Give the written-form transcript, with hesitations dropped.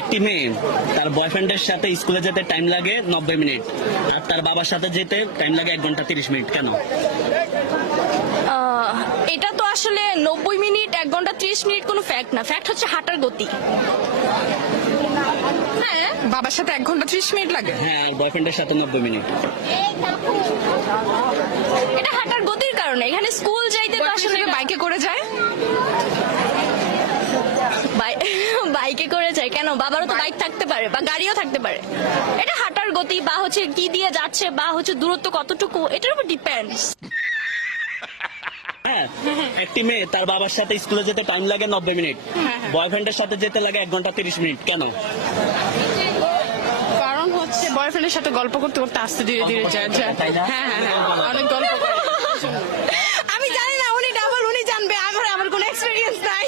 একটি মেয়ে তার বয়ফ্রেন্ডের সাথে স্কুলে যেতে টাইম লাগে 90 মিনিট, আর তার বাবার সাথে যেতে টাইম লাগে 1 ঘন্টা 30 মিনিট, কেন? এটা তো আসলে 90 মিনিট 1 ঘন্টা 30 মিনিট কোনো ফ্যাক্ট না, ফ্যাক্ট হচ্ছে হাঁটার গতি। হ্যাঁ, বাবার সাথে 1 ঘন্টা 30 মিনিট লাগে। হ্যাঁ, আর বয়ফ্রেন্ডের সাথে 90 মিনিট। এটা হাঁটার গতির কারণে। এখানে স্কুল যাইতে তো আসলে বাইকে করে যায়। বাইকে করে যায় কেন? বাবারও তো বাইক থাকতে পারে বা গাড়িও থাকতে পারে। এটা হাঁটার গতি বা হচ্ছে কি দিয়ে যাচ্ছে বা হচ্ছে দূরত্ব কতটুকু, এটার উপর ডিপেন্ডস। হ্যাঁ, একটি মেয়ে তার বাবার সাথে স্কুলে যেতে টাইম লাগে 90 মিনিট, বয়ফ্রেন্ডের সাথে যেতে লাগে 1 ঘন্টা 30 মিনিট, কেন? কারণ হচ্ছে বয়ফ্রেন্ডের সাথে গল্প করতে করতে আস্তে ধীরে ধীরে যায়। হ্যাঁ হ্যাঁ হ্যাঁ, অনেক গল্প করে। আমি জানি না, উনি ডাবল, উনি জানবে। আমার কোনো এক্সপেরিয়েন্স নাই।